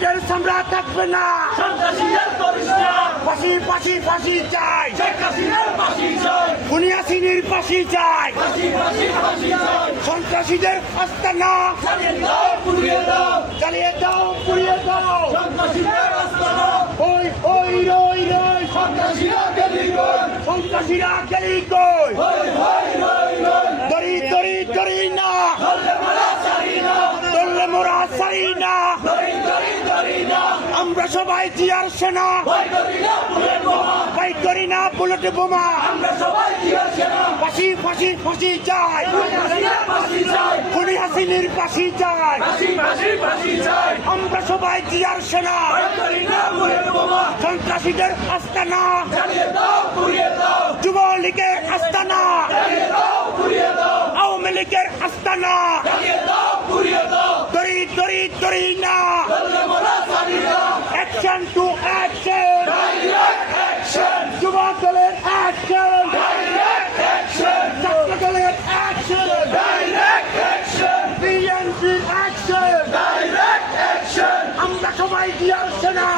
বুকের সামরা থাকবে না, ফাঁসি ফাঁসি ফাঁসি চাই, খুনি হাসিনার ফাঁসি চাই, সন্ত্রাসীদের আস্তানা জ্বালিয়ে দাও পুড়িয়ে দাও, ওই ওই রই রই সন্ত্রাসীরা গেলি কই, দড়ি দড়ি দড়ি না ধরলে মোরা সারি না, আমরা সবাই জিয়ার সেনা, ভাই করি না বুলেট বোমা, ফাঁসি ফাঁসি ফাঁসি চাই, খুনি হাসিনার ফাঁসি চাই, আমরা সবাই জিয়ার সেনা, সন্ত্রাসীদের আস্তানা যুবলীগের আস্তানা, আওয়ামী লীগের আস্তানা, দড়ি দড়ি দড়ি না, অ্যাকশন টু অ্যাকশন, যুব দলের অ্যাকশন, ছাত্র দলের অ্যাকশন, বিএনপির অ্যাকশন, আমরা সবাই জিয়ার সেনা,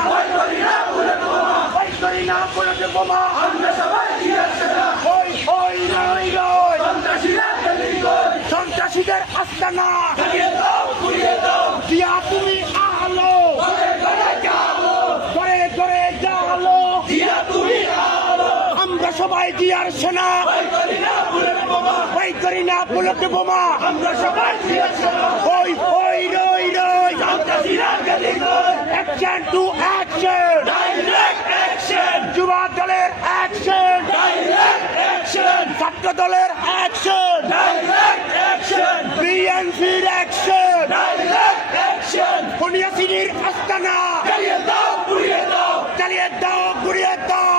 ভয় করি না বুলেট বোমা, ওই ওই রই রই সন্ত্রাসীদের আস্তানা, জিয়া তুমি আলো করে করে জালো, আমরা সবাই জিয়ার সেনা, ভয় করি না বুলেট বোমা, ওই ওই রই রই অ্যাকশন টু অ্যাকশন, যুব দলের অ্যাকশন, ছাত্র দলের অ্যাকশন, বিএনপির অ্যাকশন, খুনি হাসিনার আস্তানা জ্বালিয়ে দাও পুড়িয়ে দাও,